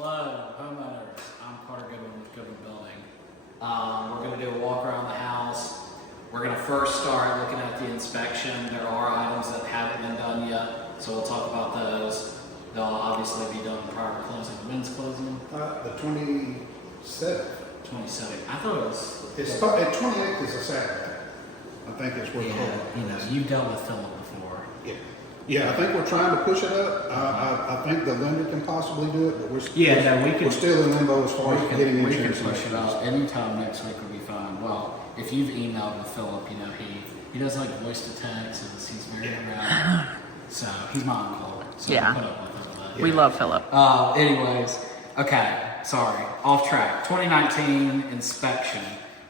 Hello, homeowners. I'm Carter Goodwin with Goodwin Building. We're going to do a walk around the house. We're going to first start looking at the inspection. There are items that haven't been done yet, so we'll talk about those. They'll obviously be done prior to closing. When's closing? The 27th. 27th. I thought it was. It's 28th is a Saturday. I think it's what. You've dealt with Philip before. Yeah. I think we're trying to push it up. I think the lender can possibly do it, but we're we're still in limbo as far as getting insurance. We can push it up anytime next week will be fine. Well, if you've emailed with Philip, he does like voice to text, and he's very around. So he's my uncle. So Yeah. put up with all that. We love Philip. Anyways, okay. Sorry, off track. 2019 inspection.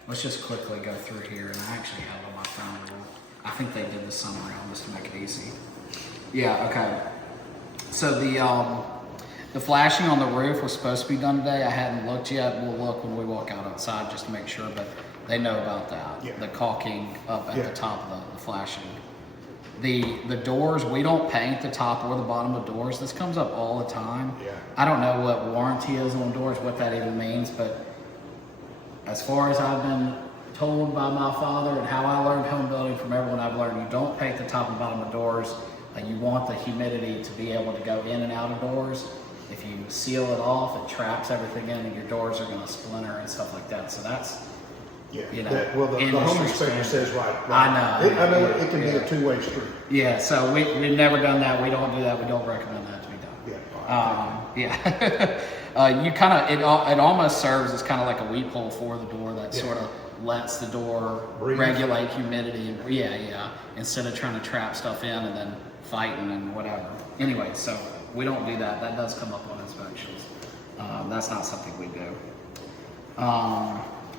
Let's just quickly go through here, and I actually have it on my phone. I think they did the summary on this to make it easy. Yeah, okay. So the flashing on the roof was supposed to be done today. I hadn't looked yet. We'll look when we walk out outside just to make sure, but they know about that. Yeah. The caulking up at the top of the flashing. The doors, we don't paint the top or the bottom of doors. This comes up all the time. Yeah. I don't know what warranty is on doors, what that even means, but as far as I've been told by my father and how I learned home building from everyone I've learned, you don't paint the top and bottom of doors. You want the humidity to be able to go in and out of doors. If you seal it off, it traps everything in and your doors are going to splinter and stuff like that. So that's, Yeah. the home inspector says right. I know. I know it can be a two-way street. Yeah, so we've never done that. We don't do that. We don't recommend that to be done. You kind of, it almost serves as kind of like a weep hole for the door that sort of lets the door Breathe. regulate humidity. And, instead of trying to trap stuff in and then fighting and whatever. Anyway, so we don't do that. That does come up on inspections. That's not something we do.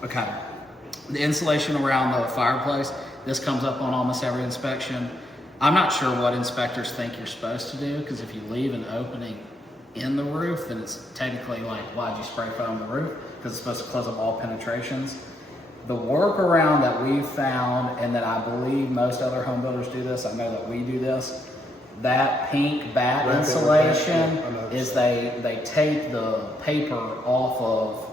Okay. The insulation around the fireplace, this comes up on almost every inspection. I'm not sure what inspectors think you're supposed to do, because if you leave an opening in the roof, then it's technically like, why'd you spray foam the roof? Because it's supposed to close up all penetrations. The workaround that we've found, and that I believe most other home builders do this, I know that we do this, that pink batt insulation is they take the paper off of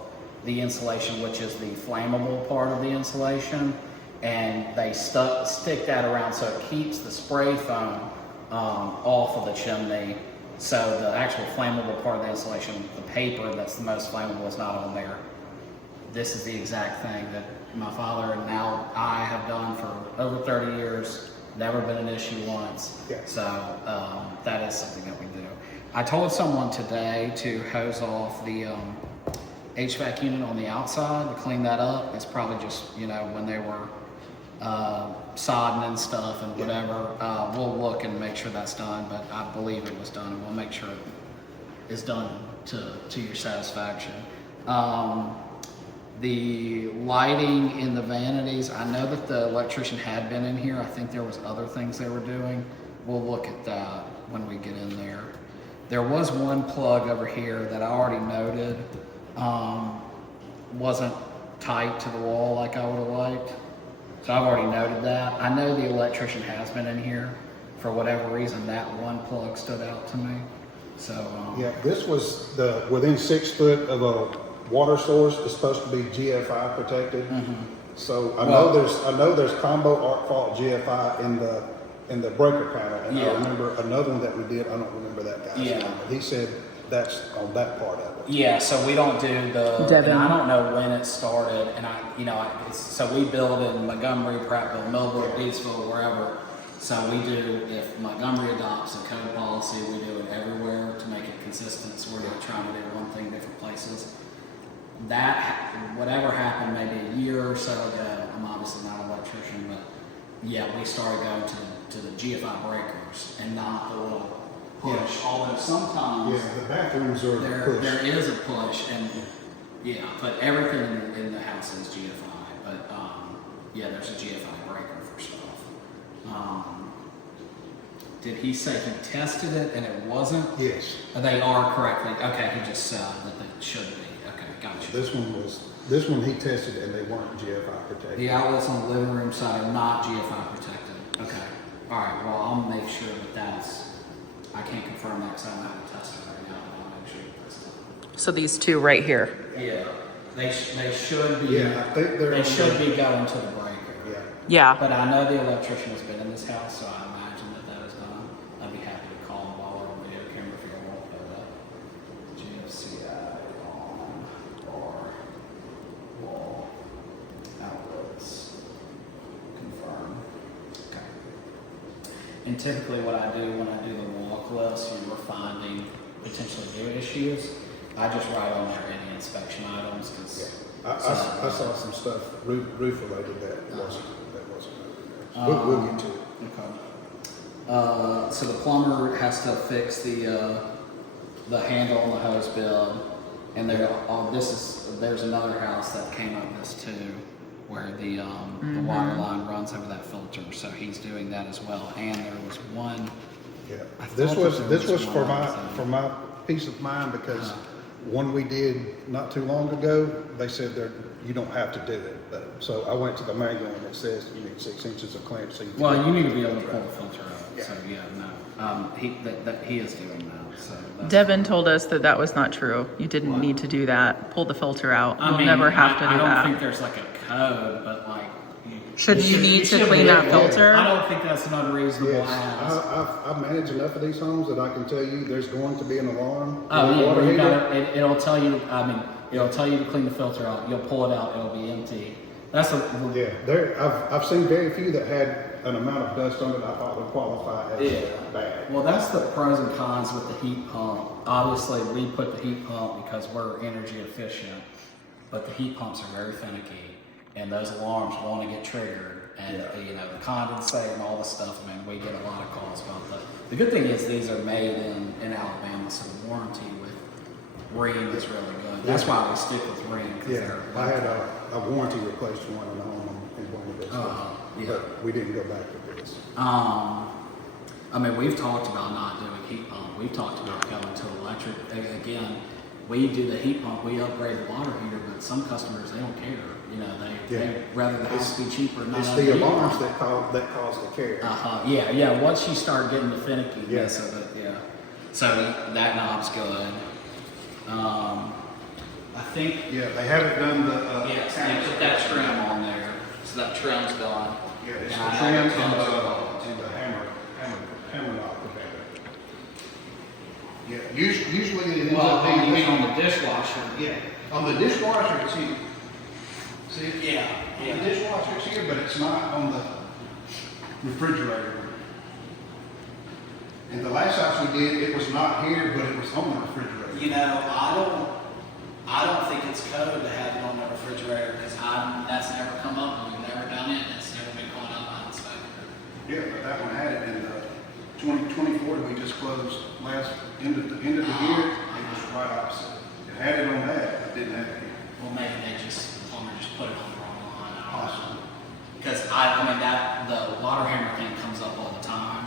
the insulation, which is the flammable part of the insulation, and they stick that around so it keeps the spray foam off of the chimney. So the actual flammable part of the insulation, the paper that's the most flammable, is not on there. This is the exact thing that my father and now I have done for over 30 years. Never been an issue once. Yeah. So that is something that we do. I told someone today to hose off the HVAC unit on the outside to clean that up. It's probably just, when they were sodding and stuff and whatever. We'll look and make sure that's done, but I believe it was done, and we'll make sure it is done to your satisfaction. The lighting in the vanities, I know that the electrician had been in here. I think there was other things they were doing. We'll look at that when we get in there. There was one plug over here that I already noted wasn't tight to the wall like I would have liked. So I've already noted that. I know the electrician has been in here. For whatever reason, that one plug stood out to me. So this was within 6 foot of a water source is supposed to be GFI protected. Mm-hmm. So I know there's combo arc fault GFI in the breaker panel, and I remember another one that we did. I don't remember that guy's name, but he said that's on that part of it. Yeah, so we don't do and I don't know when it started, and so we build in Montgomery, Prattville, Millbrook, Batesville, wherever. So we do, if Montgomery adopts a code policy, we do it everywhere to make it consistent. So we're not trying to do one thing different places. That, whatever happened maybe a year or so ago, I'm obviously not an electrician, but we started going to the GFI breakers and not the little push. Although sometimes the bathrooms are there is a push, and but everything in the house is GFI. But there's a GFI breaker for stuff. Did he say he tested it and it wasn't? Yes. They are correctly. Okay, he just said that they should be. Okay, gotcha. This one he tested and they weren't GFI protected. The outlets on the living room side are not GFI protected. Okay. All right. Well, I'll make sure that that's. I can't confirm that because I don't have a tester right now, but I'll make sure that's done. So these two right here. Yeah, they should be. Yeah, I think they're They on should the- be going to the breaker. Yeah. Yeah. But I know the electrician has been in this house, so I imagine that is done. I'd be happy to call him while we're on video camera if you want, but GFCI on or wall outlets confirm. Okay. And typically, what I do when I do the walk list, and we're finding potentially new issues, I just write on there any inspection items because. I saw some stuff roof related that wasn't noted there. We'll get to it. Okay. So the plumber has to fix the handle on the hose bill, and there's another house that came up this too, where the water line runs over that filter. So he's doing that as well. And there was one. Yeah, I this thought was that there this was was one for my peace of mind because one we did not too long ago, they said you don't have to do it. So I went to the manual and it says you need 6 inches of clearance. So Well, you need to be able to pull the filter out. Yeah. So yeah, no, he is doing that. So that's Devin told us that was not true. You didn't What? need to do that. Pull the filter out. I You'll mean, never have to do I don't that. think there's like a code, but like. Shouldn't you need to should clean be that able to. filter? I don't think that's an unreasonable Yes, ask. I've managed enough of these homes that I can tell you there's going to be an alarm. Oh on the yeah, water well, you heater. gotta, it'll tell you. I mean, it'll tell you to clean the filter out. You'll pull it out. It'll be empty. That's a Yeah, I've seen very few that had an amount of dust on it I thought would qualify as bad. Well, that's the pros and cons with the heat pump. Obviously, we put the heat pump because we're energy efficient, but the heat pumps are very finicky, and those alarms want to get triggered. And you know, the condensate and all the stuff. I mean, we get a lot of calls about that. The good thing is these are made in Alabama, so the warranty with Rheem is really good. That's why we stick with Rheem. Yeah, I had a warranty replaced one in the home in one of those, but we didn't go back with this. I mean, we've talked about not doing heat pump. We've talked about going to electric. Again, we do the heat pump. We upgrade the water heater, but some customers they don't care. You know, they rather the house be cheaper. Not It's have the heat alarms pump. that cause the care. Yeah. Once you start getting the finickiness Yes. of it, yeah. So that knob's good. I think. Yeah, they haven't done the. Yes, they put that trim on there, so that trim's done. Yeah, it's the And I trim know and it comes with the hammer knob protector. Yeah, usually it ends Well, up being you this mean one. on the dishwasher? Yeah, on the dishwasher it's here. See? Yeah. The dishwasher it's here, but it's not on the refrigerator. And the last house we did, it was not here, but it was on the refrigerator. You know, I don't think it's code to have it on the refrigerator because that's never come up. We've never done it. It's never been called out by an inspector. Yeah, but that one had it in the 2024 we just closed end of the year. It was right opposite. It had it on that, but didn't have it here. Well, maybe the plumber just put it on the wrong line. Possibly. Because I mean that the water hammer thing comes up all the time.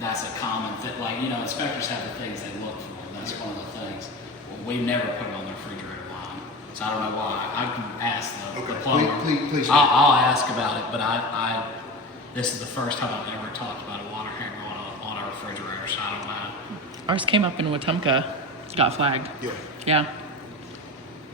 That's a common thing. Like, you know, inspectors have the things they look for. That's one of the things. Well, we've never put it on the refrigerator line, so I don't know why. I can ask the plumber. Please. I'll ask about it, but this is the first time I've ever talked about a water hammer on a refrigerator, so I don't know. Ours came up in Wetumpka. It's got flagged. Yeah. Yeah.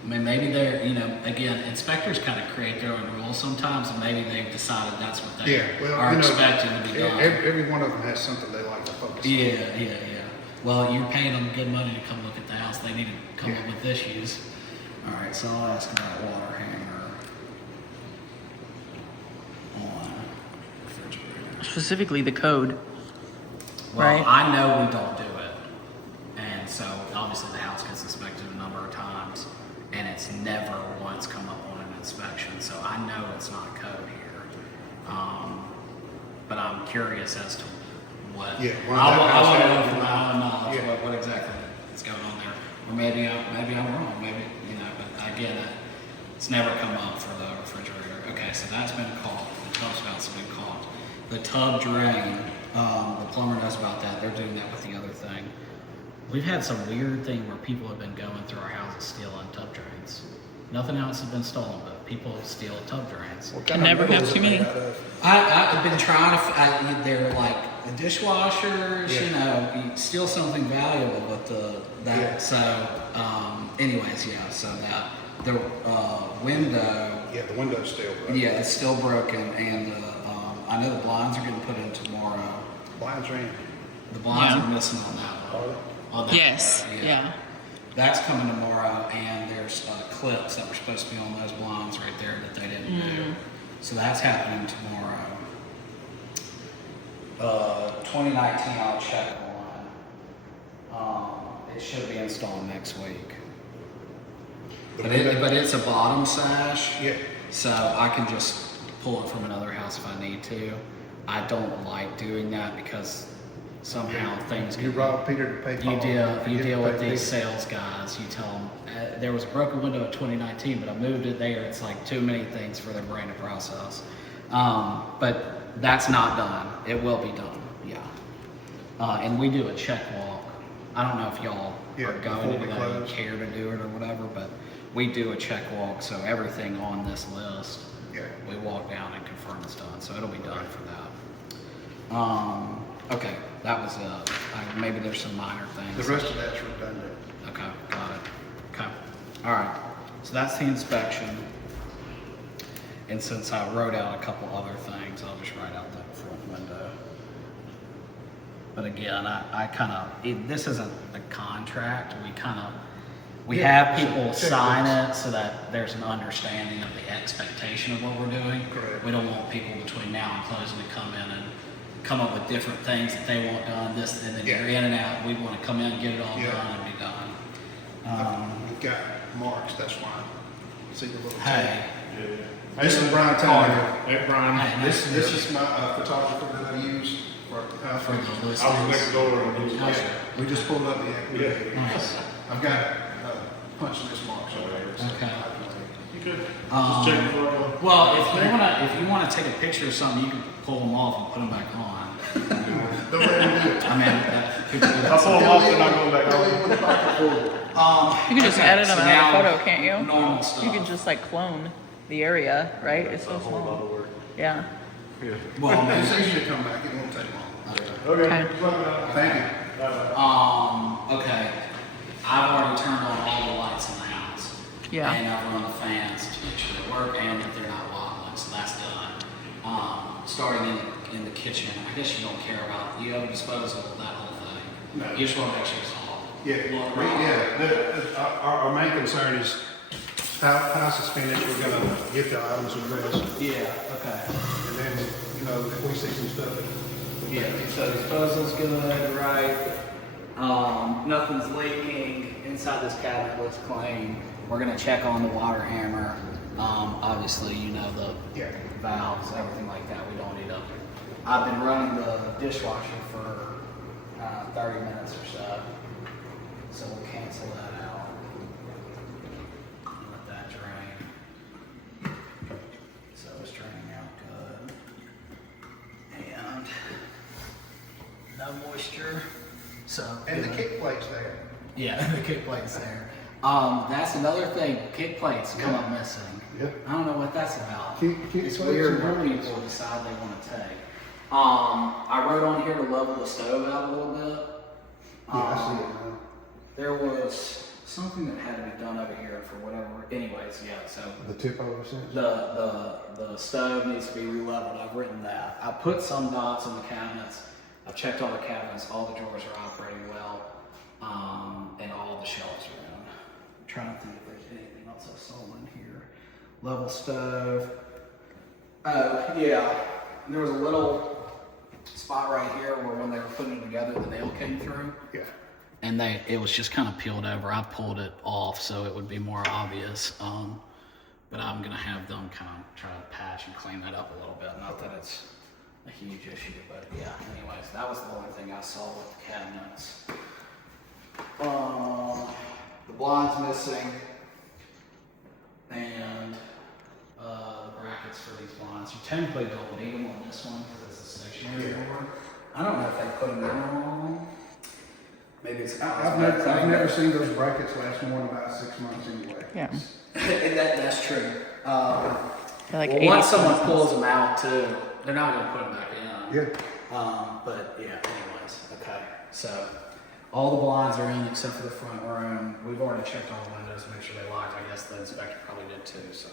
I mean, maybe they're, you know, again, inspectors kind of create their own rules sometimes, and maybe they've decided that's what they are expecting to be done. Every one of them has something they like to focus on. Yeah. Well, you're paying them good money to come look at the house. They need to come up with issues. All right, so I'll ask about water hammer on refrigerator. Specifically the code. Well, Right. I know we don't do it, and so obviously the house gets inspected a number of times, and it's never once come up on an inspection. So I know it's not code here, but I'm curious as to what. Yeah, I want to know that from my own knowledge Yeah. what exactly is going on there, or maybe I'm wrong. Maybe, you know, but again, it's never come up for the refrigerator. Okay, so that's been caught. The tub's about to be caught. The tub drain. The plumber knows about that. They're doing that with the other thing. We've had some weird thing where people have been going through our houses stealing tub drains. Nothing else has been stolen, but people steal tub drains. What Can kind of never metal have is it too made many. out of? I've been trying to. They're like the dishwashers. Yeah. You know, you steal something valuable, but that. Yeah. So anyways, yeah. So that the window, Yeah, the window's still broken. yeah, it's still broken, and I know the blinds are getting put in tomorrow. Blinds are in. The blinds Yeah. are missing on that one. Are they? On that Yes. window, Yeah. That's coming tomorrow, and there's clips that were supposed to be on those blinds right there that they didn't do. So that's happening tomorrow. 2019, I'll check on. It should be installed next week. The But window- it's a bottom sash, Yeah. so I can just pull it from another house if I need to. I don't like doing that because somehow things You get rob Peter to pay Paul. you deal with Pay these Peter. sales guys. You tell them there was a broken window in 2019, but I moved it there. It's like too many things for their brain to process. But that's not done. It will be done. Yeah. And we do a check walk. I don't know if y'all Yeah, are going before to we do that, close. you care to do it or whatever, but we do a check walk. So everything on this list, Yeah. we walk down and confirm it's done. So it'll be done for that. Okay, that was maybe there's some minor things. The rest of that's redundant. Okay, got it. Okay, all right. So that's the inspection. And since I wrote out a couple other things, I'll just write out that front window. But again, I kind of, this isn't a contract. We Yeah, have it's a people checklist. sign it so that there's an understanding of the expectation of what we're doing. Correct. We don't want people between now and closing to come in and come up with different things that they want done, this, and then Yeah. you're in and out. We want to come in, get it all Yeah. done, and be done. We've got marks, that's why. See the little Hey, This is Brian Tyler. Hey, Brian. Hey, This is my photographer that I use for the house. for the list. I was next door and he was Yeah, we just pulled up the activity. Nice. I've got punch list marks over there. Okay. You good? Um, Just check before I go. Well, if you wanna take a picture of something, you can pull them off and put them back on. Don't let him do it. I mean, that could be. I pull them off, they're not going back Don't on. leave with the pocket forward. You can just okay, edit them so out now of the photo, can't you? Normal stuff. You can just like clone the area, right? It's so small. Yeah. Yeah. Well, maybe. It's easy to come back, it won't take long. Okay. Okay. Thank you. Okay. I've already turned on all the lights in the house. Yeah. And I've run the fans to make sure they work and that they're not wobbling, so that's done. Starting in the kitchen, I guess you don't care about, you have disposal of that whole thing. No. You just want to make sure it's all. Our main concern is house is finished, we're gonna get the items addressed. Yeah, okay. And then, if we see some stuff that. Yeah, so disposal's good, right? Nothing's leaking. Inside this cabinet looks clean. We're gonna check on the water hammer. Obviously, the Yeah. valves, everything like that. We don't need to. I've been running the dishwasher for 30 minutes or so. So we'll cancel that out. Let that drain. So it's draining out good. And no moisture. So And the kick plate's there. yeah, the kick plate's there. That's another thing. Kick plates come up missing. Yeah. I don't know what that's about. Kick It's plates weird are when nice. people decide they want to take. I wrote on here to level the stove out a little bit. Yeah, I see it now. There was something that had to be done over here for whatever. Anyways, yeah. So The tip over since. the stove needs to be re-leveled. I've written that. I put some dots on the cabinets. I've checked all the cabinets. All the drawers are operating well, and all the shelves are in. I'm trying to think if there's anything else I saw in here. Level stove. Oh yeah, there was a little spot right here where when they were putting it together, the nail came through. Yeah. And it was just kind of peeled over. I pulled it off so it would be more obvious. But I'm gonna have them kind of try to patch and clean that up a little bit. Not that it's a huge issue, but yeah. Anyways, that was the only thing I saw with the cabinets. The blind's missing, and the brackets for these blinds. You technically don't need them on this one because it's a stationary Yeah. board. I don't know if they put them in wrong. Maybe it's. I've never seen those brackets last more than about 6 months anyway. Yeah. And that's true. They're like Well, 80 once someone cents. pulls them out too, they're not going to put them back in. Yeah. But yeah, anyways, okay. So All the blinds are in except for the front room. We've already checked all the windows to make sure they locked. I guess the inspector probably did too. So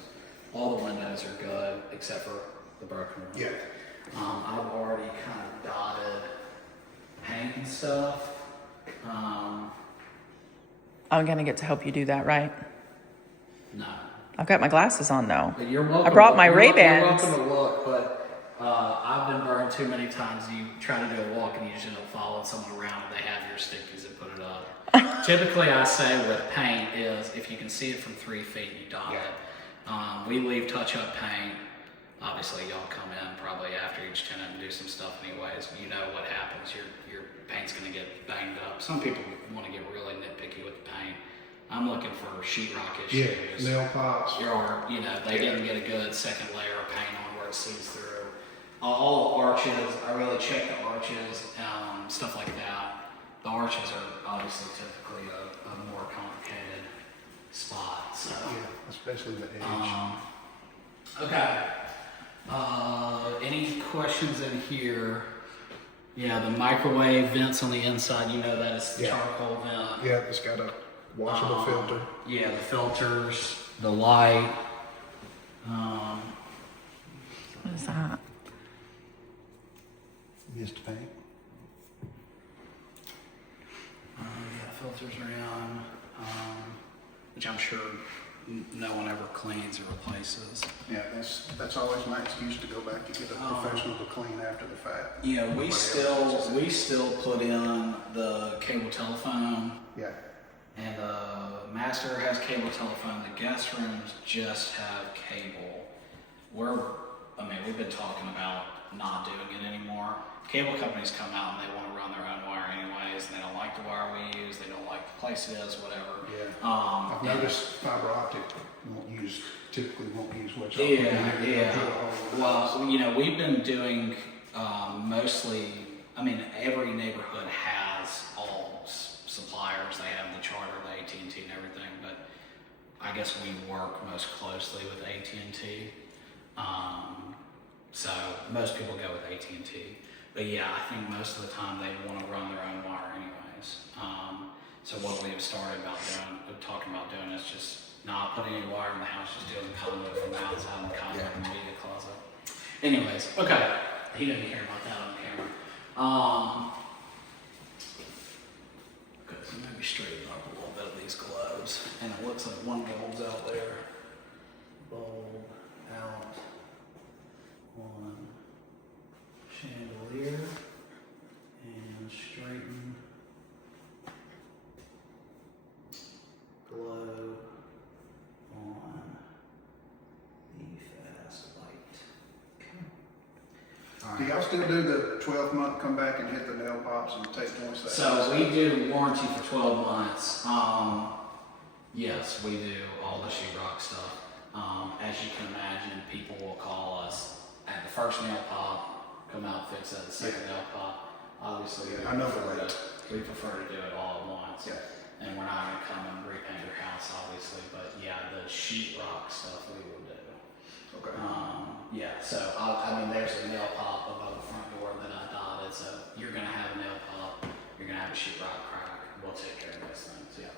all the windows are good except for the broken room. Yeah. I've already kind of dotted paint and stuff. I'm gonna get to help you do that, right? No. I've got my glasses on though. But you're welcome. I brought my you're Ray-Bans. You're welcome to look, but I've been burned too many times. You try to do a walk and you just end up following someone around and they have your stickies and put it up. Typically, I say with paint is if you can see it from 3 feet, you dot it. We leave touch-up paint. Obviously, y'all come in probably after each tenant and do some stuff anyways. You know what happens. Your paint's going to get banged up. Some people want to get really nitpicky with the paint. I'm looking for sheetrock issues. Yeah, nail pops. Or, they didn't get a good second layer of paint on where it sees through. All the arches, I really check the arches, stuff like that. The arches are obviously typically a more complicated spot. So. Yeah, especially the edge. Okay. Any questions in here? Yeah, the microwave vents on the inside, that is the charcoal vent. Yeah, it's got a washable filter. Yeah, the filters, the light. What is that? Mist paint. Yeah, filters are in, which I'm sure no one ever cleans or replaces. Yeah, that's always my excuse to go back to get a professional to clean after the fact. Yeah, we still put in the cable telephone. Yeah. And the master has cable telephone. The guest rooms just have cable. We've been talking about not doing it anymore. Cable companies come out and they want to run their own wire anyways, and they don't like the wire we use, they don't like the place it is, whatever. Yeah. I've noticed fiber optic typically won't use what y'all Yeah, do. yeah. Well, we've been doing mostly, every neighborhood has all suppliers. They have the charter, the AT&T and everything, but I guess we work most closely with AT&T. So most people go with AT&T. But yeah, I think most of the time they want to run their own wire anyways. So what we have started talking about doing is just not putting any wire in the house, just doing the conduit from the outside and the conduit in the media closet. Anyways, okay. He didn't care about that on camera. Okay, so maybe straighten up a little bit of these globes. And it looks like one bulb's out there. Bulb out. One chandelier. And straighten. Globe on the fast light. Okay. Do y'all still do the 12-month come back and hit the nail pops and take once that? So we do warranty for 12 months. Yes, we do all the sheetrock stuff. As you can imagine, people will call us at the first nail pop, come out, fix it at the second nail pop. Obviously, I know the rate. We prefer to do it all at once. Yeah. And we're not going to come and repaint your house, obviously, but yeah, the sheetrock stuff we will do. Okay. Yeah, so there's a nail pop above the front door that I dotted, so you're going to have a nail pop, you're going to have a sheetrock crack. We'll take care of those things, yeah.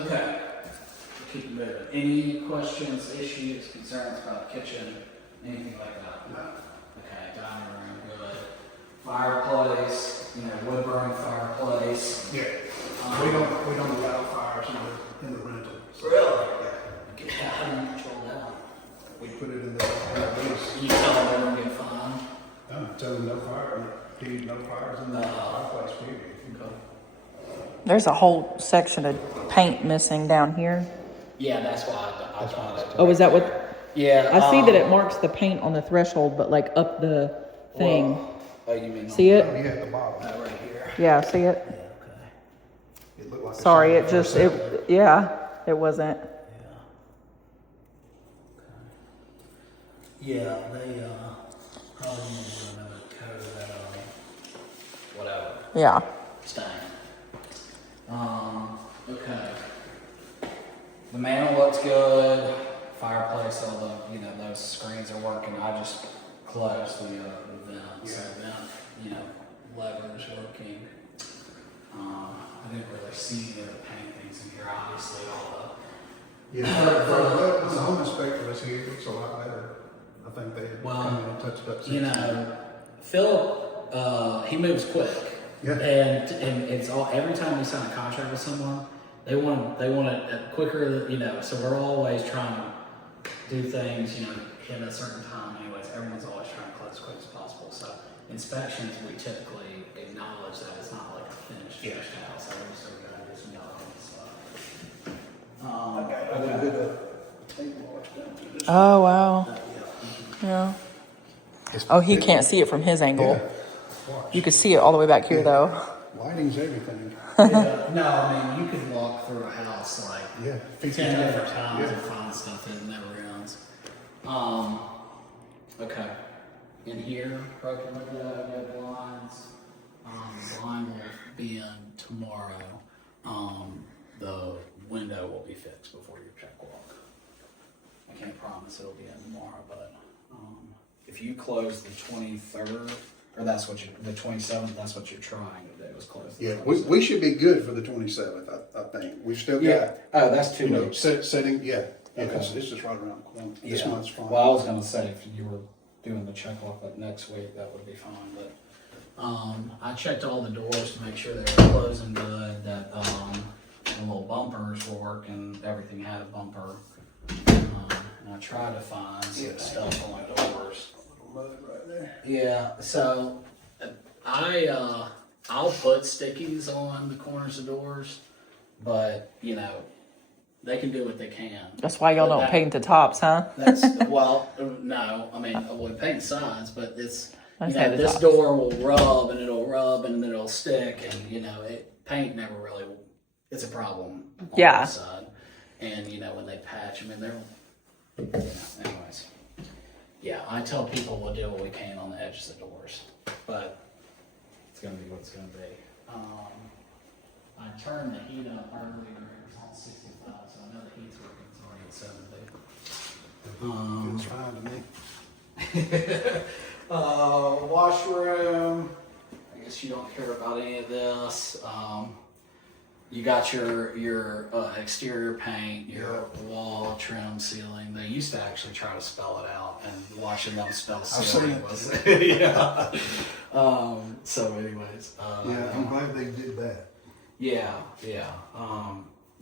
Okay, we'll keep it moving. Any questions, issues, concerns about the kitchen, anything like that? No. Okay, dining room, good. Fireplace, wood burning fireplace. Yeah. We don't allow fires in the rental. So, Really? Yeah. Yeah, how do you control that? We put it in the lease. You tell them they're gonna get fined? Tell them no fire, no fires in the fireplace, period. Okay. There's a whole section of paint missing down here. Yeah, that's why I thought it. Oh, is that what? Yeah. I see that it marks the paint on the threshold, but like up the thing. Oh, you mean? See Oh, it? yeah, at the bottom. Right here. Yeah, see it? Yeah, okay. It looked like a Sorry, shower it just, for a second. it wasn't. Yeah. Okay. Yeah, they probably need to do another coat of that whatever. Yeah. Stain. Okay. The mantle looks good. Fireplace, all the those screens are working. I just closed the vent. So vent, levers working. I didn't really see any of the paintings in here. Obviously, all Yeah, for the home inspector was here, it's a lot better. I think they had Well, come in and touched up. you know, Philip, he moves quick. Yeah. And it's all every time we sign a contract with someone, they want it quicker. You know, so we're always trying to do things, you know, in a certain time. Anyways, everyone's always trying to close as quick as possible. So inspections, we typically acknowledge that it's not like a finished house. So we're still gonna do some stuff. Oh, wow. Yeah. Oh, he can't see it from his angle. Watch. You could see it all the way back here, though. Lighting's everything. No, I mean, you could walk through a house like Yeah. 10 different times Yeah. and find stuff that never ends. Okay. In here, broken window, no blinds. The blind will be in tomorrow. The window will be fixed before your check walk. I can't promise it'll be in tomorrow, but if you close the 23rd, or that's what the 27th, that's what you're trying to do is close the Yeah, 27th. we should be good for the 27th, I think. We've still got, Yeah. Oh, that's 2 you know, weeks. setting, yeah. Yeah, Okay. it's just right around the corner. This Yeah. month's fine. Well, I was gonna say if you were doing the check walk like next week, that would be fine. But I checked all the doors to make sure they were closing good. That the little bumpers were working. Everything had a bumper. And I tried to find some stuff on the doors. Mud right there. Yeah. So I'll put stickies on the corners of doors, but you know. They can do what they can. That's why y'all But don't paint the tops, huh? That's well, no. I mean, we paint sides, but it's you Okay, know the this tops. door will rub and then it'll stick, and you know paint never really. It's a problem. On Yeah. the side, and you know when they patch, I mean they're. You know, anyways, yeah. I tell people we'll do what we can on the edges of doors, but it's gonna be what it's gonna be. I turned the heat up earlier. It was on 65, so I know the heat's working. It's already at 70. It's fine to me. Washroom. I guess you don't care about any of this. You got your exterior paint, your wall trim, ceiling. They used to actually try to spell it out, and watching them spell ceiling was yeah. So, anyways, Yeah, I'm glad they did that. yeah.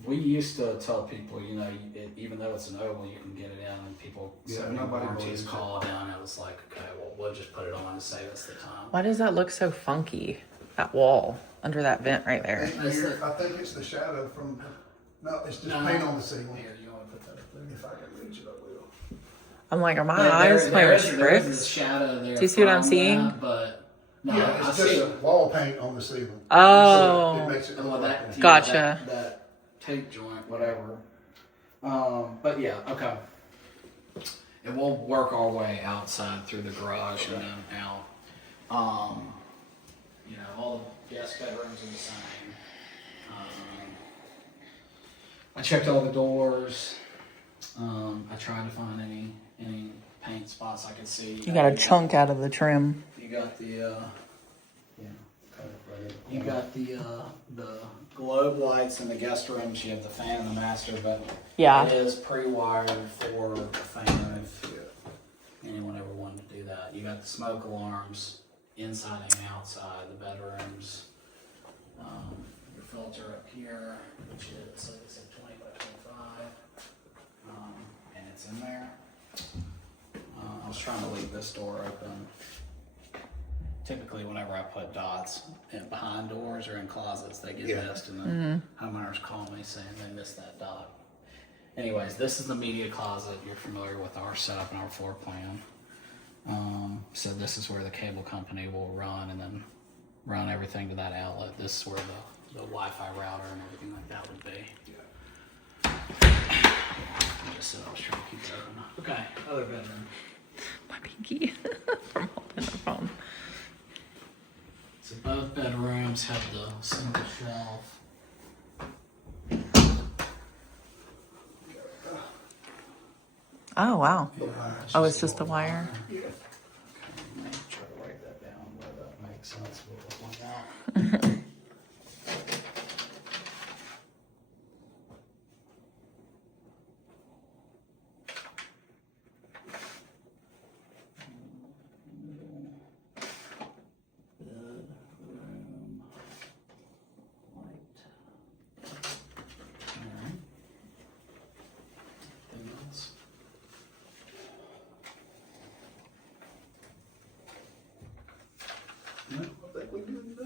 We used to tell people, you know, even though it's an oval, you can get it in, and people Yeah, send nobody warranties believes it. call down. It was like, okay, well, we'll just put it on to save us the time. Why does that look so funky? That wall under that vent right there. I think it's the shadow from, no, it's just No. paint on the ceiling. Here, you want to put that up there? If I can reach it, I will. I'm like, are my But eyes there playing is this tricks? shadow there. Do you see what I'm from seeing? that, but no, Yeah, I it's just see. a wall paint on the ceiling. Oh. So it makes it And look with like that, Gotcha. that tape joint, whatever. But yeah, okay. And we'll work our way outside through the garage and then out. You know, all the guest bedrooms are the same. I checked all the doors. I tried to find any paint spots I could see. You got a chunk out of the trim. You got the you got the globe lights in the guest rooms. You have the fan in the master, but Yeah. it is pre-wired for the fan if anyone ever wanted to do that. You got the smoke alarms inside and outside the bedrooms. Your filter up here, which is like I said, 20 by 25, and it's in there. I was trying to leave this door open. Typically, whenever I put dots behind doors or in closets, they get missed, and then homeowners call me saying they missed that dot. Anyways, this is the media closet. You're familiar with our setup and our floor plan. So this is where the cable company will run and then run everything to that outlet. This is where the Wi-Fi router and everything like that would be. I just said I was trying to keep it open. Okay, other bedroom. My pinky from holding the phone. So both bedrooms have the single shelf. Oh, wow. Oh, it's just a wire. Yeah. Okay, let me try to write that down where that makes sense with the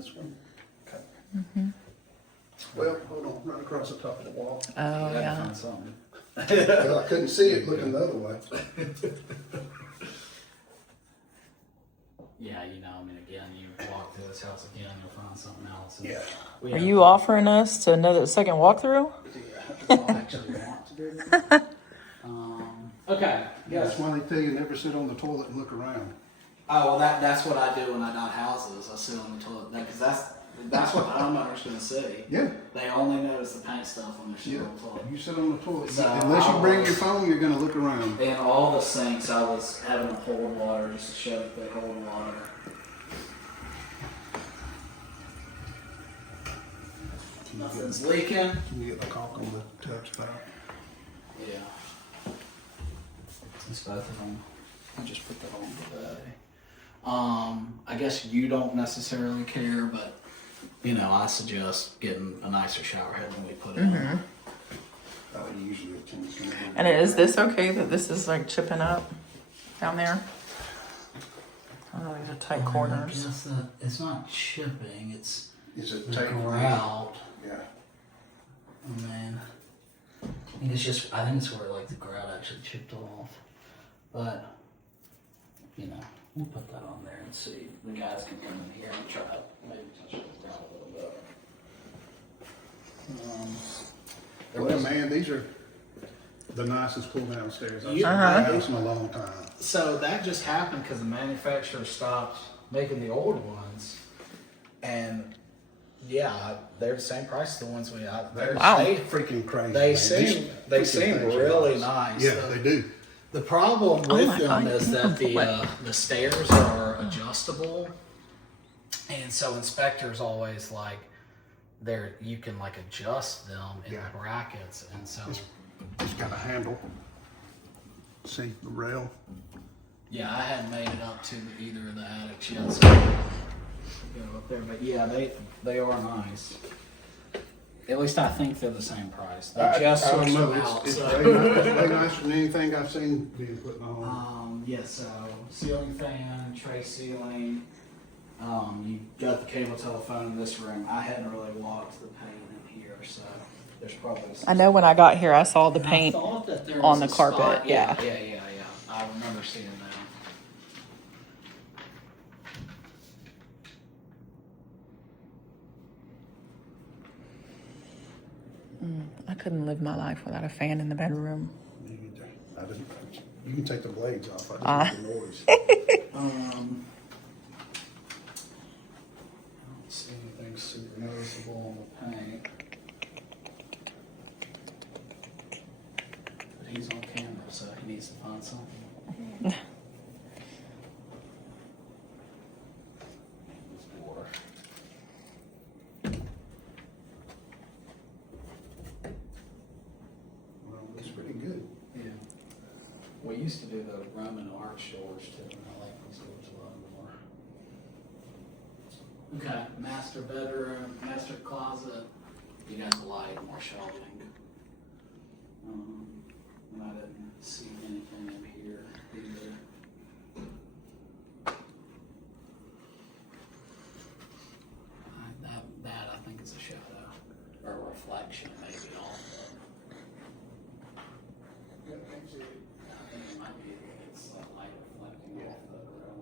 this one. Okay. Well, hold on, right across the top of the wall. Oh, Gotta yeah. find something. Well, I couldn't see it looking the other way. Yeah, you know, I mean, again, you walk through this house again, you'll find something else. And Yeah. we Are have- you offering us to another second walkthrough? I actually want to do that. Okay. That's why they tell you never sit on the toilet and look around. Oh, well, that's what I do when I dot houses. I sit on the toilet because that's what the homeowner's going to see. Yeah. They only notice the paint stuff when they're sitting Yeah. on the toilet. You sit on the toilet. So Unless you bring I your was- phone, you're gonna look around. In all the sinks, I was having to hold water just to show that they hold water. Nothing's leaking. Can you get the caulk on the tub spout? Yeah. It's both of them. I just put that on today. I guess you don't necessarily care, but you know, I suggest getting a nicer shower head than we put in. Oh, usually it tends to be. And is this okay that this is like chipping up down there? I don't know, these are tight corners. It's not chipping, it's Is it the tight? grout. Yeah. Oh man. I think it's where like the grout actually chipped off. But, you know, we'll put that on there and see. The guys can come in here and try it. Maybe touch the grout a little bit. Well, man, these are the nicest pull down stairs I've seen in Uh-huh. my house in a long time. So that just happened because the manufacturer stopped making the old ones. And yeah, they're the same price as the ones we have. Wow. They Freaking crazy. They man. seem These they freaking seem things are really nice. Yeah, they do. The problem Oh with my them God, is that the stairs are adjustable, and so inspectors always like you can like adjust them in Yeah. the brackets, and so It's got a handle. See the rail? yeah, I hadn't made it up to either of the attics yet, so go up there. But yeah, they are nice. At least I think they're the same price. They just I don't switched know. them out. It's so. way nicer than anything I've seen being put in a home. Yes, so ceiling fan, tray ceiling. You got the cable telephone in this room. I hadn't really walked the paint in here, so there's probably some. I know when I got here, I saw the And I paint. thought that there on was the a carpet, spot- yeah. Yeah. I remember seeing that. I couldn't live my life without a fan in the bedroom. You can take the blades off. I just make the noise. I don't see anything super noticeable on the paint. But he's on camera, so he needs to find something. Water. Well, it's pretty good. Yeah. We used to do the Roman arch doors too, and I like these doors a lot more. Okay, master bedroom, master closet. You got the light, more shelving. And I didn't see anything in here either. That I think is a shadow or a reflection, maybe off of. I think it might be it's light reflecting off the grill.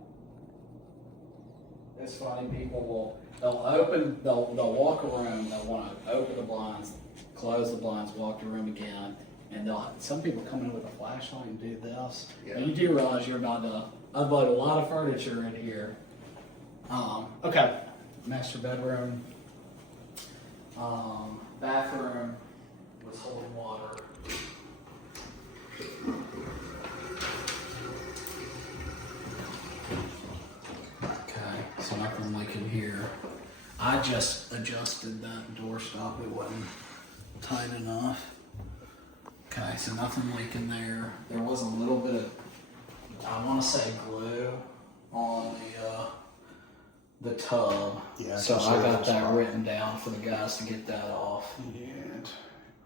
It's funny, people they'll walk a room, they'll want to open the blinds, close the blinds, walk the room again, and some people come in with a flashlight and do this. Yeah. And you do realize you're about to unload a lot of furniture in here. Okay, master bedroom. Bathroom was holding water. Okay, so nothing leaking here. I just adjusted that door stop, it wasn't tight enough. Okay, so nothing leaking there. There was a little bit of, I want to say glue on the tub. Yeah, I so can see I got that that spot. written down for the guys to get that off. And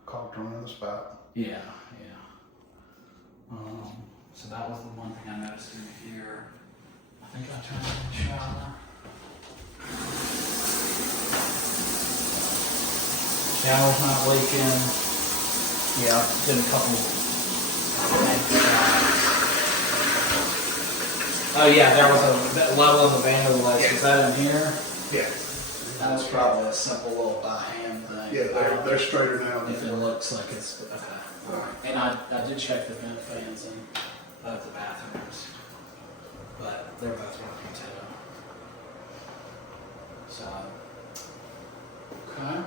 caulked around the spout. Yeah. So that was the one thing I noticed in here. I think I turned on the shower. Shower's not leaking. Yeah, did a couple. Oh yeah, there was a level of the vandalism. Is that in here? Yeah. That was probably a simple little by hand thing. Yeah, they're straighter now. If it looks like it's okay. All right. And I did check the vent fans in both the bathrooms, but they're both working too. So, okay.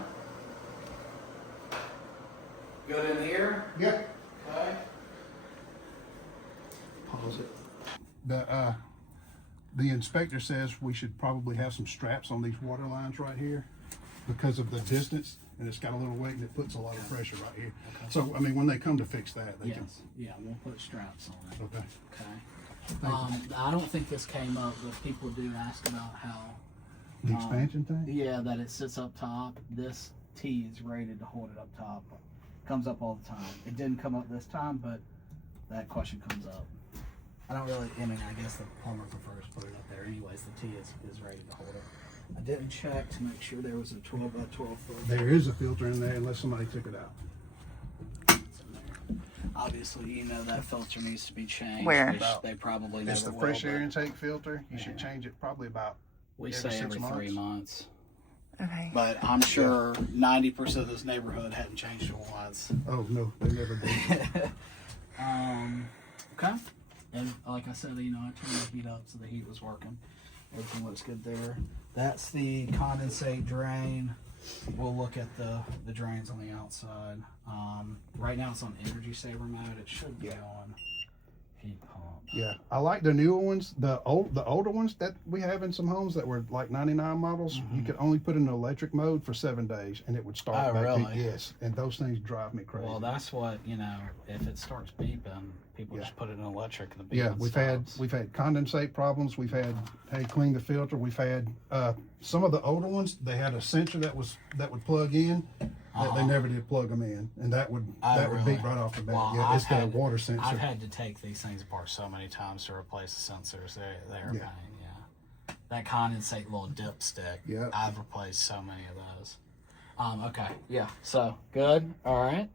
Good in here. Yeah. Okay. Pause it. The inspector says we should probably have some straps on these water lines right here because of the distance, and it's got a little weight and it puts a lot of pressure right here. Okay. So, I mean, when they come to fix that, they Yes. Yeah, we'll put straps on it. can. Okay. Okay. I don't think this came up, but people do ask about how. The expansion thing? Yeah, that it sits up top. This T is rated to hold it up top. Comes up all the time. It didn't come up this time, but that question comes up. I don't really, I mean, I guess the plumber prefers to put it up there anyways. The T is rated to hold it. I didn't check to make sure there was a 12 by 12 foot. There is a filter in there unless somebody took it out. It's in there. Obviously, you know that filter needs to be changed. Where? Which they probably never It's the will, fresh but air intake filter. You should Yeah. change it probably about we every say 6 every 3 months. months. Okay. But I'm sure 90% of this neighborhood hadn't changed it once. Oh, no, they never did. Okay. And like I said, you know, I turned the heat up so the heat was working. Everything looks good there. That's the condensate drain. We'll look at the drains on the outside. Right now it's on energy saver mode. It should be on heat pump. Yeah, I like the newer ones. The older ones that we have in some homes that were like 99 models, you could only put in electric mode for 7 days and it would start Oh, back. really? Yes, and those things drive me crazy. Well, that's what, you know, if it starts beeping, people Yeah. just put it in electric and the beeping Yeah, we've stops. had condensate problems. We've had clean the filter. We've had some of the older ones. They had a sensor that would plug in. That they never did plug them in, and that would really? beep right off the bat. Well, yeah, it's the water sensor. I've had to take these things apart so many times to replace the sensors. They're Yeah. pain, yeah. That condensate little dipstick. Yeah. I've replaced so many of those. Okay, yeah. So good. All right.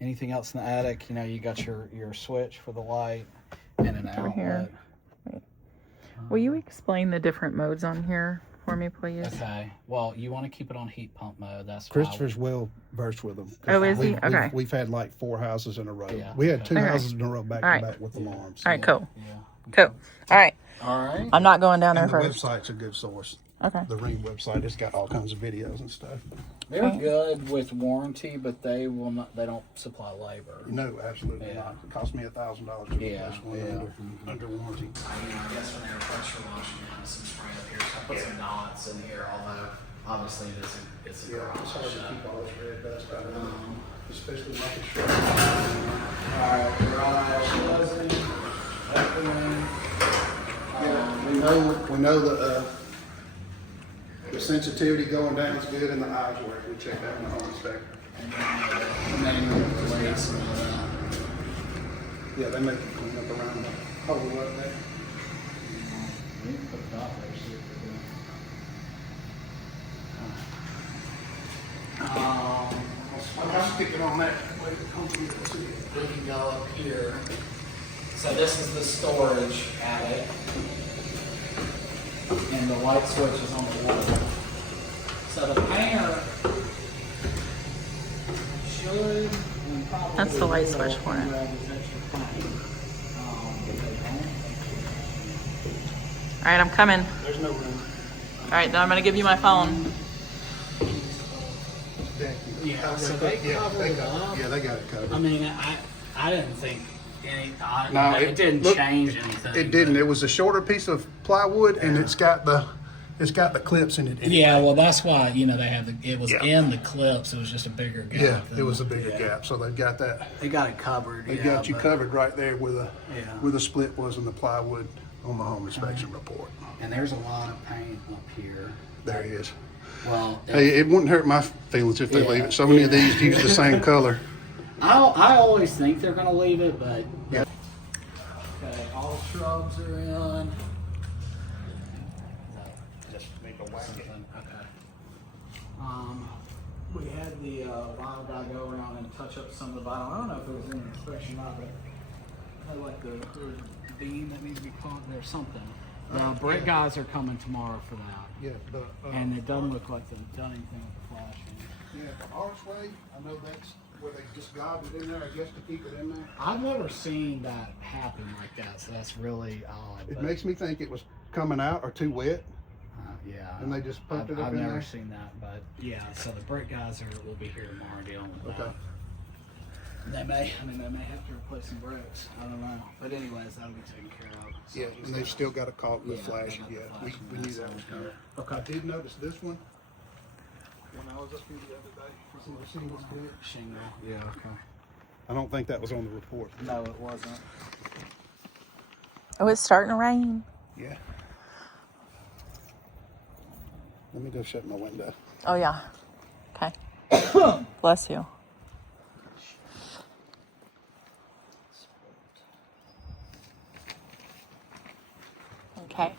Anything else in the attic? You know, you got your switch for the light and an outlet. here. Will you explain the different modes on here for me, please? Okay. Well, you want to keep it on heat pump mode. That's why- Christopher's well versed with them. Oh, is he? Okay. We've had like 4 houses in a row. Yeah, We had okay. 2 Okay. houses in a row back All right. to back with alarms. All right, cool. Yeah. Cool. All right. All right. I'm not going down there And the first. website's a good source. Okay. The Ring website, it's got all kinds of videos and stuff. They're good with warranty, but they will not. They don't supply labor. No, absolutely Yeah. not. It cost me $1,000 to Yeah, replace one yeah. under warranty. I guess when they were pressure washing, I had some spray up here, so I put some knots in here. Although obviously it's a Yeah, garage. it's hard to shop. keep all this red dust out of it, especially like a short. All right, garage closing, opening. We know the sensitivity going down is good and the eyes work. We checked that in the home inspector. And then plates and all that. Yeah, they make it clean up around the hole up there. We can put it out there, see if we're good. I'll stick it on that. Way it comes in to see it. We can go up here. So this is the storage attic. And the light switch is on the wall. So the painter should and probably That's the light will switch for it. grab this extra paint. If they don't. All right, I'm coming. There's no room. All right, then I'm gonna give you my phone. Yeah, so they covered it up. Yeah, they got it covered. I mean, I didn't think No, it didn't look, change anything. It didn't. It was a shorter piece of plywood, and it's got the clips in it. anyway. Yeah, well, that's why they had it was Yeah. in the clips. It was just a bigger gap. Yeah, than it was a the- bigger yeah. gap, so they've got that. They got it covered. They yeah, got you but- covered right there where the Yeah. split was in the plywood on the home inspection report. And there's a lot of paint up here. There he is. Well, Hey, it wouldn't hurt my feelings if they Yeah. leave it. So many of these use the same color. I always think they're gonna leave it, but Yeah. okay, all shrubs are in. Just make a Something, okay. we had the vinyl guy go around and touch up some of the vinyl. I don't know if it was in the inspection or not, but I had like the beam that needs to be caught there, something. The brick guys are coming tomorrow for that. Yeah, And it doesn't look like they've done anything with the flashing. yeah, the archway, I know that's where they just gobbed it in there, I guess, to keep it in there. I've never seen that happen like that, so that's really odd. It but, makes me think it was coming out or too wet, yeah. and they just pumped it up I've in never there. seen that, but yeah. So the brick guys will be here tomorrow dealing with Okay. that. They may have to replace some bricks. I don't know. But anyways, that'll be taken care of. So Yeah, he's and they've got- still got a caulk with Yeah, flashing. they Yeah, got the we flashing knew lights that on was there. coming. Okay. I did notice this one when I was up here the other day. See the shingles bit? Shingle. Yeah. Okay. I don't think that was on the report. No, it wasn't. Oh, it's starting to rain. Yeah. Let me go shut my window. Oh, yeah. Okay. Bless you. Okay.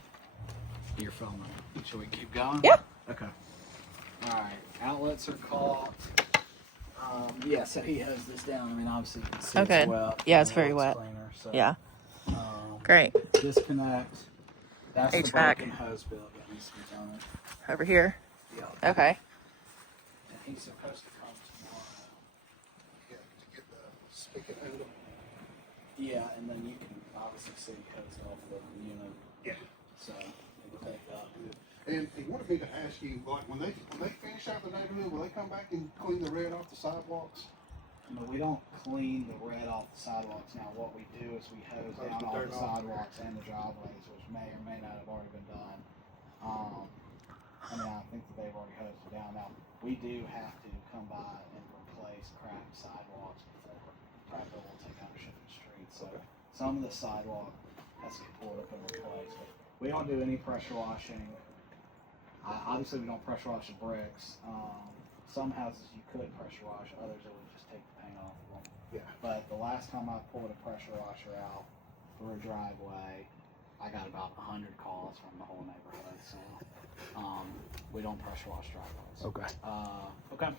Your phone. Should we keep going? Yeah. Okay. All right. Outlets are caught. Yeah, so he has this down. I mean, obviously, you can see Okay. it's wet. Yeah, it's very wet. Cleaner, so, Yeah. Um, Great. disconnect. That's the HVAC. broken hose bill that needs to be done. Over here. Yeah. Okay. And he's supposed to come tomorrow. Yeah, to get the spigot handle. Yeah, and then you can obviously see hose off the unit. Yeah. So it will take that. And he wanted me to ask you, like, when they finish out the neighborhood, will they come back and clean the red off the sidewalks? But we don't clean the red off the sidewalks. Now, what we do is we hose Hose down the all dirt the off. sidewalks and the driveways, which may or may not have already been done. I mean, I think that they've already hosed it down. Now, we do have to come by and replace cracked sidewalks before Prattville will take ownership of the street. So some of the sidewalk has to be pulled up and replaced. But we don't do any pressure washing. Obviously, we don't pressure wash the bricks. Some houses you could pressure wash, others it would just take the paint off of them. Yeah. But the last time I pulled a pressure washer out through a driveway, I got about 100 calls from the whole neighborhood. So we don't pressure wash driveways. Okay. Okay.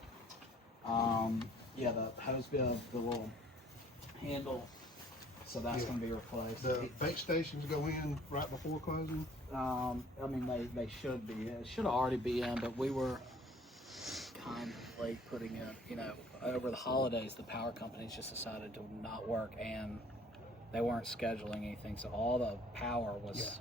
Yeah, the hose bill, the little handle, so that's Yeah. going to be replaced. The bait stations go in right before closing? I mean, they should be. It should already be in, but we were kind of late putting in. You know, over the holidays, the power companies just decided to not work, and they weren't scheduling anything. So all the power was.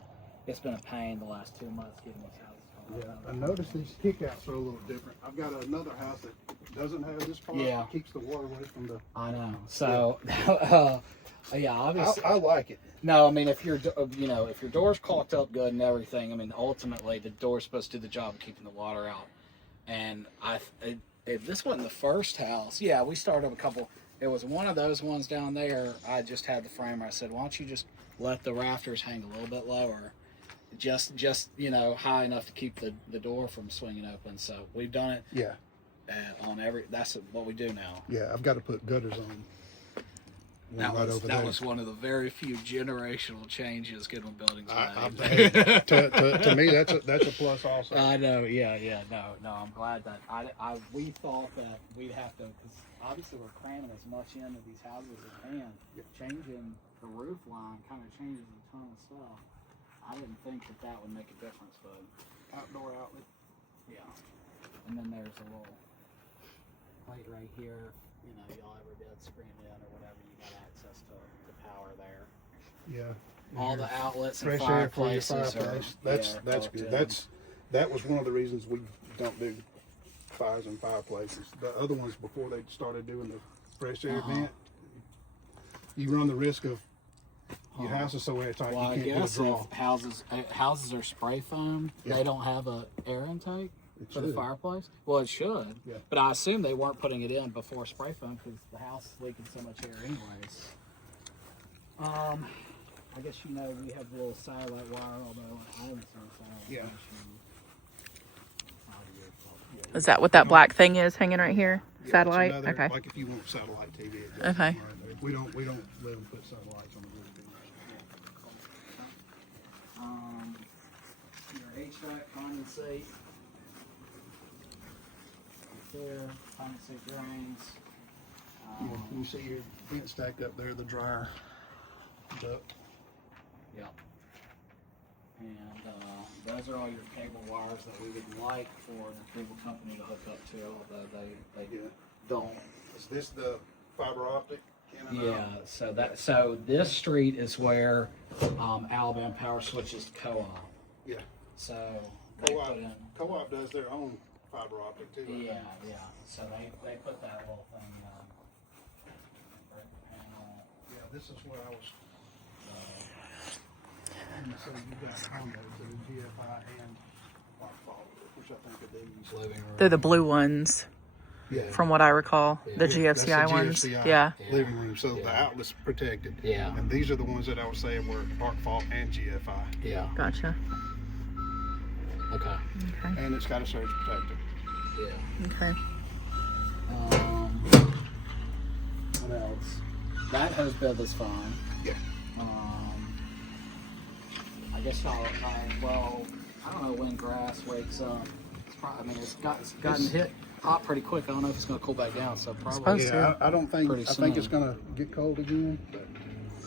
It's been a pain the last 2 months getting these houses. Yeah. I noticed these kickouts are a little different. I've got another house that doesn't have this part. Yeah. It keeps the water away from the. I know. So, yeah, obviously. I like it. No, I mean, if your door's caulked up good and everything, I mean, ultimately the door's supposed to do the job of keeping the water out. And if this wasn't the first house, yeah, we started up a couple. It was one of those ones down there. I just had the framer. I said, why don't you just let the rafters hang a little bit lower, just high enough to keep the door from swinging open. So we've done it. Yeah. That's what we do now. Yeah, I've got to put gutters on. That there. was one of the very few generational changes getting buildings Hey, made. to me, that's a plus also. I know, yeah, no, I'm glad that we thought that we'd have to, because obviously we're cramming as much into these houses as we can. Changing the roof line kind of changes a ton of stuff. I didn't think that would make a difference, but Outdoor outlet. yeah. And then there's a little plate right here. You know, y'all ever get screened in or whatever, you got access to the power there. Yeah. All the outlets and Fresh air for your fireplaces fireplace. are That's hooked good. in. That was one of the reasons we don't do fires and fireplaces. The other ones, before they started doing the fresh air vent, you run the risk of your house is so airtight Well, I you can't guess do a draw. if houses are spray foam, they don't have a air intake It for the should. fireplace. Well, it should, Yeah. but I assume they weren't putting it in before spray foam because the house is leaking so much air anyways. I guess we have a little satellite wire, although I haven't seen satellite. Yeah. Is that what that black thing is hanging right here? Yeah, Satellite? it's another- Okay. Like if you want satellite TV. it goes Okay. right there. We don't let them put satellites on the roof. Your HVAC condensate. there, pine safe drains. You see your fence stacked up there, the dryer duct. Yep. And those are all your cable wires that we would like for the cable company to hook up to, although they Yeah. don't. Is this the fiber optic? in and Yeah, out? so this street is where Alabama Power switches to Co-op. Yeah. So they Co-op, put in. Co-op does their own fiber optic too. I think. Yeah. So they put that little thing. Yeah, this is what I was. So you got combos that are GFI and lock follower, which I think are these. Living room. They're the blue ones, Yeah. from what I recall. The Yeah, that's GFCI the ones. GFCI Yeah. living room, so the Yeah. outlet's protected. Yeah. And these are the ones that I was saying were arc fault and GFI. Yeah. Gotcha. Okay. And it's got a surge protector. Yeah. Okay. What else? That hose bib is fine. Yeah. I guess well, I don't know when grass wakes up. It's probably, it's gotten hit hot pretty quick. I don't know if it's going to cool back down. So probably. Supposed Yeah, I don't think. Pretty I think it's soon. gonna get cold again, but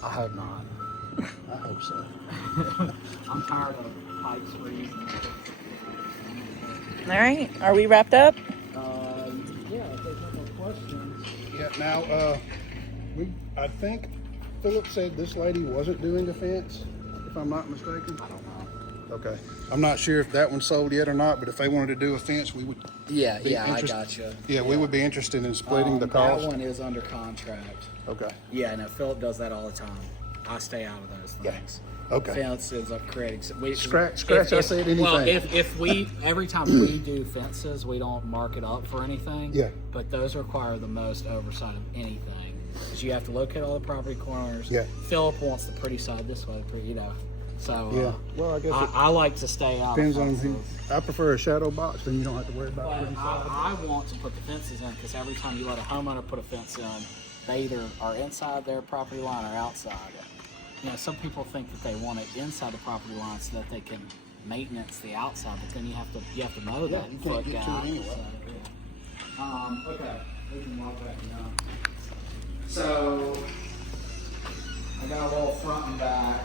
I hope not. I hope so. I'm tired of pipes freezing. All right. Are we wrapped up? Yeah, if there's no more questions. Yeah. Now, I think Philip said this lady wasn't doing a fence, if I'm not mistaken. I don't know. Okay. I'm not sure if that one's sold yet or not, but if they wanted to do a fence, we would. Yeah, Be I interest- gotcha. Yeah, we would be interested in splitting the cost. That one is under contract. Okay. Yeah, no, Philip does that all the time. I stay out of those Yeah. things. Okay. Fence ends up creating. Scratch, I said anything. Well, if we every time we do fences, we don't mark it up for anything. Yeah. But those require the most oversight of anything, because you have to locate all the property corners. Yeah. Philip wants the pretty side this way, So Yeah. Well, I guess it I like to stay out. depends of on fences. who. I prefer a shadow box, then you don't have to worry about But pretty side. I want to put the fences in, because every time you let a homeowner put a fence in, they either are inside their property line or outside. You know, some people think that they want it inside the property line so that they can maintenance the outside, but then you have to mow Yeah, that you can't foot get to out. it anyway. So, yeah. Okay, we can walk back now. So I got a little front and back.